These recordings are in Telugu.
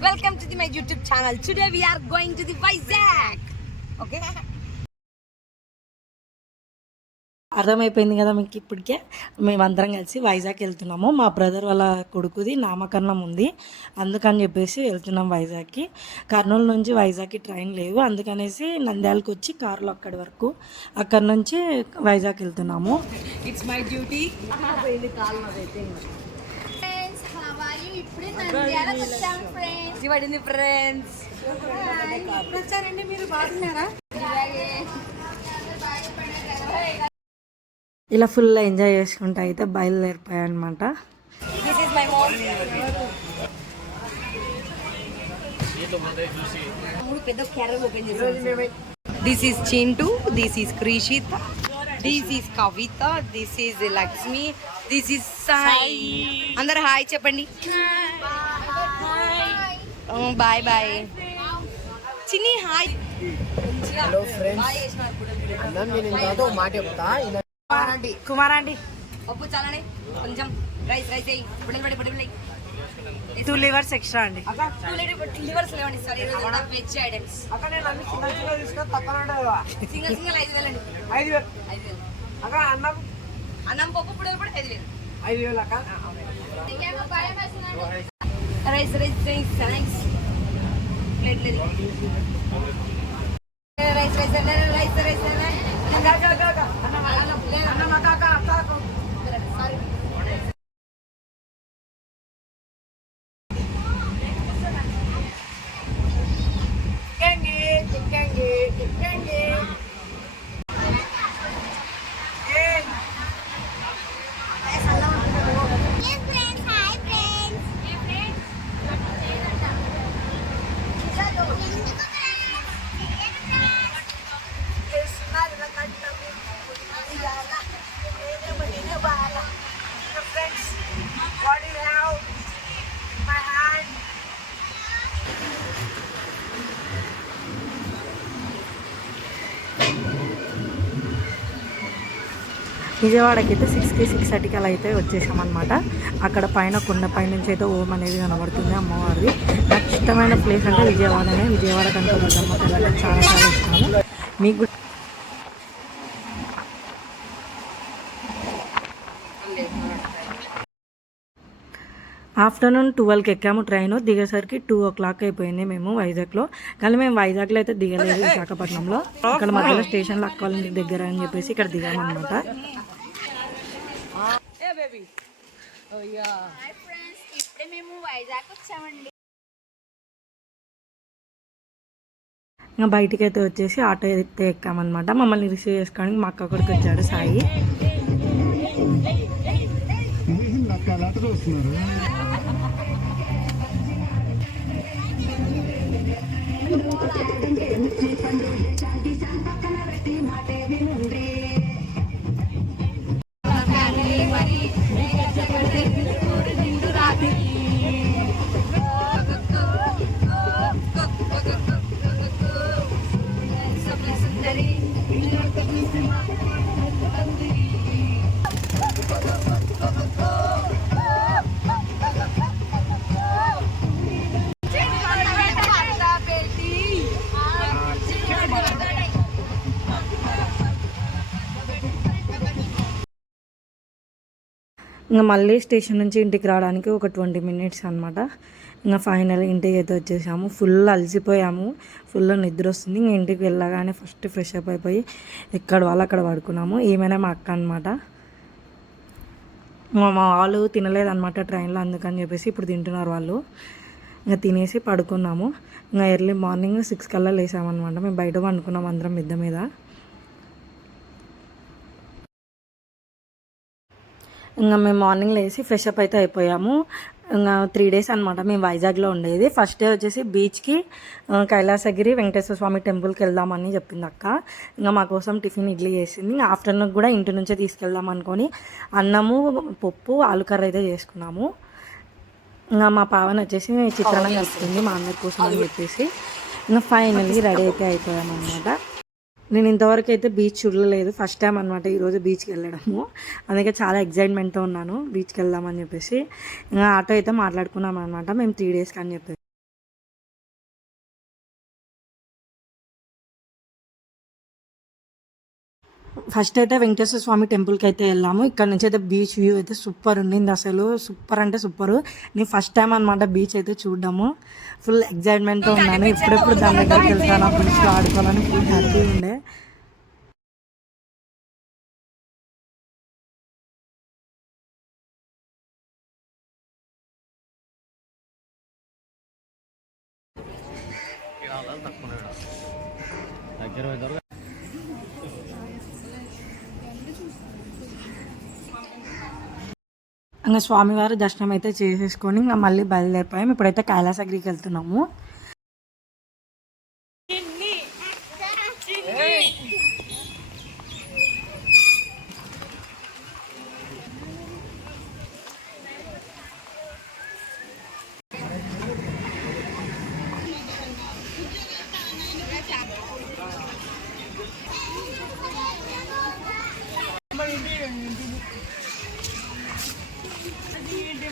Welcome to the, my YouTube channel. Today we are going to the Vizag. Okay? అర్థమైపోయింది కదా మీకు ఇప్పటికే మేమందరం కలిసి వైజాగ్ వెళ్తున్నాము మా బ్రదర్ వాళ్ళ కొడుకుది నామకరణం ఉంది అందుకని చెప్పేసి వెళ్తున్నాం వైజాగ్కి కర్నూలు నుంచి వైజాగ్కి ట్రైన్ లేవు అందుకనేసి నంద్యాలకు వచ్చి కారులో అక్కడి వరకు అక్కడి నుంచి వైజాగ్ వెళ్తున్నాము It's my duty. ఫ్రెండ్స్ వచ్చారండి మీరు బాగున్నారా? ఇలా ఫుల్ ఎంజాయ్ చేసుకుంటా అయితే ఓపెన్ చేసాం this is Chintu this is Krishita this is Kavitha this is Lakshmi this is Sai అందరు హాయ్ చెప్పండి. Bye bye Chinni hi. Hello friends అన్నం నేను ఇంత మాట చెప్తా. ఇలా కుమార్ ఆంటీ పప్పు చాలానే. కొంచెం రైస్ రైస్ వేయి. పడి బుడలు వేయి టూ లివర్స్ ఎక్స్ట్రా అండి. లివర్స్ లేవండి సార్ ఈరోజు అంతా వెజ్ ఐటమ్స్ అక్కడ నేను అన్ని చిన్న చిన్న తీసుకొని ఉండదు సింగిల్ సింగిల్ ఐదు వేలండి. ఐదు వేలు. ఐదు వేలు. అక్కడ అన్నం? అన్నం పప్పు ఇప్పుడు కూడా ఐదు వేలు. ఐదు వేలు అక్క. Rice rice rice thanks plate లేదు. రైస్ రైస్ రైస్ రైస్ అన్నం అన్నం అన్నం అక్క అక్క. విజయవాడకి అయితే సిక్స్కి సిక్స్ థర్టీకి అలా అయితే వచ్చేసామన్నమాట. అక్కడ పైన కొండపై నుంచి అయితే ఓం అనేది కనబడుతుంది అమ్మవారిది. నాకు ఇష్టమైన ప్లేస్ అంటే విజయవాడనే. విజయవాడ కనుక దుర్గమ్మ చాలా చాలా ఇష్టము. మీకు ఆఫ్టర్నూన్ ట్వెల్వ్కి ఎక్కాము ట్రైన్. దిగేసరికి టూ ఓ క్లాక్ అయిపోయింది మేము వైజాగ్లో. కానీ మేము వైజాగ్లో అయితే దిగలేదు విశాఖపట్నంలో. అక్కడ మధ్యలో స్టేషన్లో అక్క దగ్గర అని చెప్పేసి ఇక్కడ దిగామన్నమాట. హాయ్ ఫ్రెండ్స్ ఇప్పుడే మేము వైజాగ్ వచ్చామండి. ఇంకా బయటికి అయితే వచ్చేసి ఆటో అయితే ఎక్కామన్నమాట. మమ్మల్ని రిసీవ్ చేసుకోవడానికి మా అక్క కొడుకు వచ్చాడు సాయి. ఇంకా మళ్ళీ స్టేషన్ నుంచి ఇంటికి రావడానికి ఒక ట్వంటీ మినిట్స్ అనమాట ఇంకా ఫైనల్ ఇంటికి అయితే వచ్చేసాము. ఫుల్ అలసిపోయాము. ఫుల్ నిద్ర వస్తుంది. ఇంకా ఇంటికి వెళ్ళగానే ఫస్ట్ ఫ్రెష్ అప్ అయిపోయి ఎక్కడ వాళ్ళు అక్కడ పడుకున్నాము. ఏమైనా మా అక్క అనమాట మా వాళ్ళు తినలేదన్నమాట ట్రైన్లో అందుకని చెప్పేసి ఇప్పుడు తింటున్నారు వాళ్ళు. ఇంకా తినేసి పడుకున్నాము. ఇంకా ఎర్లీ మార్నింగ్ సిక్స్ కల్లా లేసామన్నమాట. మేము బయట పండుకున్నాం అందరం మిద్ద మీద. ఇంకా మేము మార్నింగ్ లేసి ఫ్రెష్ అప్ అయితే అయిపోయాము. ఇంకా త్రీ డేస్ అనమాట మేము వైజాగ్లో ఉండేది. ఫస్ట్ డే వచ్చేసి బీచ్కి కైలాసగిరి వెంకటేశ్వర స్వామి టెంపుల్కి వెళ్దామని చెప్పింది అక్క. ఇంకా మా కోసం టిఫిన్ ఇడ్లీ చేసింది. ఇంకా ఆఫ్టర్నూన్ కూడా ఇంటి నుంచే తీసుకెళ్దాం అనుకొని అన్నము పప్పు ఆలుకర్ర అయితే చేసుకున్నాము. ఇంకా మా పావన వచ్చేసి చిత్రాన్నం కలుపుతుంది మా అందరి కోసం అని చెప్పేసి. ఇంకా ఫైనల్లీ రెడీ అయితే అయిపోయాము అనమాట నేను ఇంతవరకు అయితే బీచ్ చూడలేదు. ఫస్ట్ టైం అనమాట ఈరోజు బీచ్కి వెళ్ళడము. అందుకే చాలా ఎగ్జైట్మెంట్తో ఉన్నాను. బీచ్కి వెళ్దామని చెప్పేసి. ఇంకా ఆటో అయితే మాట్లాడుకున్నాం అనమాట మేము త్రీ డేస్కి అని చెప్పేసి. ఫస్ట్ అయితే వెంకటేశ్వర స్వామి టెంపుల్కి అయితే వెళ్ళాము. ఇక్కడ నుంచి అయితే బీచ్ వ్యూ అయితే సూపర్ ఉండింది అసలు. సూపర్ అంటే సూపర్. నేను ఫస్ట్ టైం అనమాట బీచ్ అయితే చూడడము. ఫుల్ ఎగ్జైట్మెంట్తో ఉన్నాను. ఎప్పుడెప్పుడు దాని దగ్గరికి వెళ్తాను ఆ బీచ్లో ఆడుకోవాలని ఫుల్ హ్యాపీ ఉండే. ఇంకా స్వామివారి దర్శనం అయితే చేసేసుకొని ఇంకా మళ్ళీ బయలుదేరిపోయాం. ఇప్పుడైతే కైలాసగిరికి వెళ్తున్నాము.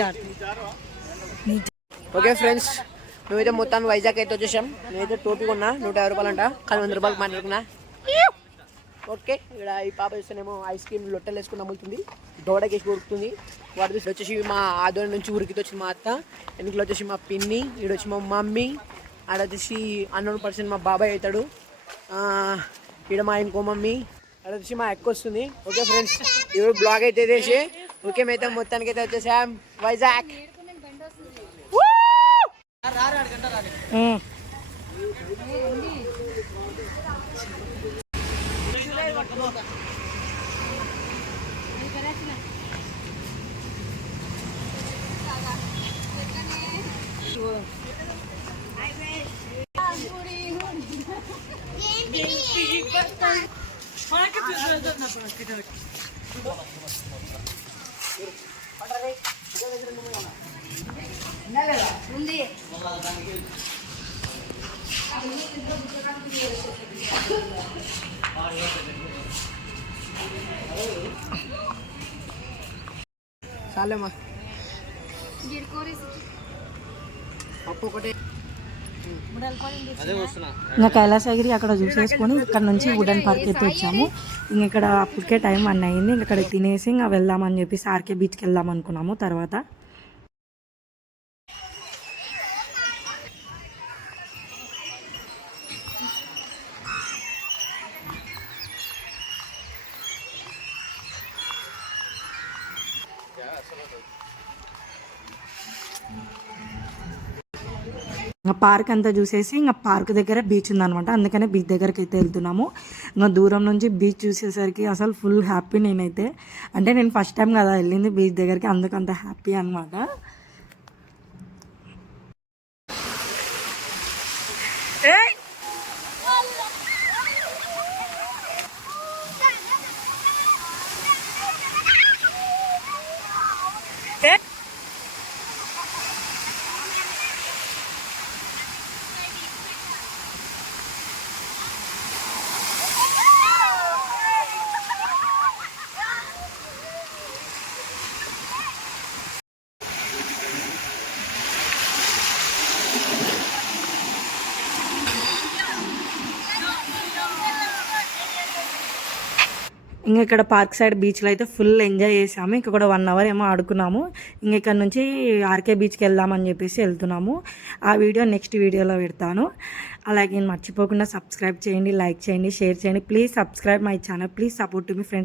జాగ్రత్త ఓకే ఫ్రెండ్స్ మేమైతే మొత్తం వైజాగ్ అయితే వచ్చేసాం. నేనైతే టోపీ కొన్నా నూట యాభై రూపాయలు అంట. కానీ వంద రూపాయలు మాట్లాడుకున్నా. ఓకే ఇక్కడ ఈ పాప చూస్తేనేమో ఐస్ క్రీమ్ లొట్టెలు వేసుకుని అమ్ముతుంది దోడకేసి ఉరుకుతుంది వాటి చూసి వచ్చేసి మా ఆదోళన నుంచి ఉరికితో వచ్చిన మా అత్త. వెనుకలో వచ్చేసి మా పిన్ని ఈడ వచ్చి మా మమ్మీ ఆడ వచ్చేసి అన్నోన్ పర్సన్ మా బాబాయ్ అవుతాడు. ఈడ మా ఇంకో మమ్మీ ఆడ వచ్చి మా ఎక్క వస్తుంది. ఓకే ఫ్రెండ్స్ ఇప్పుడు బ్లాగ్ అయితే వేసి ఓకే మేమైతే మొత్తానికి అయితే వచ్చేసాం వైజాగ్ చాలేమ్మా. పప్పు ఒకటి. ఇంకా కైలాసగిరి అక్కడ చూసేసుకొని ఇక్కడ నుంచి వుడెన్ పార్క్ అయితే వచ్చాము. ఇంక ఇక్కడ అప్పటికే టైం వన్ అయింది ఇంక ఇక్కడ తినేసి ఇంకా వెళ్దామని చెప్పేసి ఆర్కే బీచ్కి వెళ్దాం అనుకున్నాము. తర్వాత ఇంకా పార్క్ అంతా చూసేసి ఇంకా పార్క్ దగ్గర బీచ్ ఉందనమాట అందుకనే బీచ్ దగ్గరికి అయితే వెళ్తున్నాము. ఇంకా దూరం నుంచి బీచ్ చూసేసరికి అసలు ఫుల్ హ్యాపీ నేనైతే. అంటే నేను ఫస్ట్ టైం కదా వెళ్ళింది బీచ్ దగ్గరికి అందుకంత హ్యాపీ అనమాట ఇంకా ఇక్కడ పార్క్ సైడ్ బీచ్లో అయితే ఫుల్ ఎంజాయ్ చేసాము. ఇంకా కూడా వన్ అవర్ ఏమో ఆడుకున్నాము. ఇంక ఇక్కడ నుంచి ఆర్కే బీచ్కి వెళ్దామని చెప్పేసి వెళ్తున్నాము. ఆ వీడియో నెక్స్ట్ వీడియోలో పెడతాను. అలాగే మర్చిపోకుండా సబ్స్క్రైబ్ చేయండి లైక్ చేయండి షేర్ చేయండి. Please subscribe my channel. Please support me friends.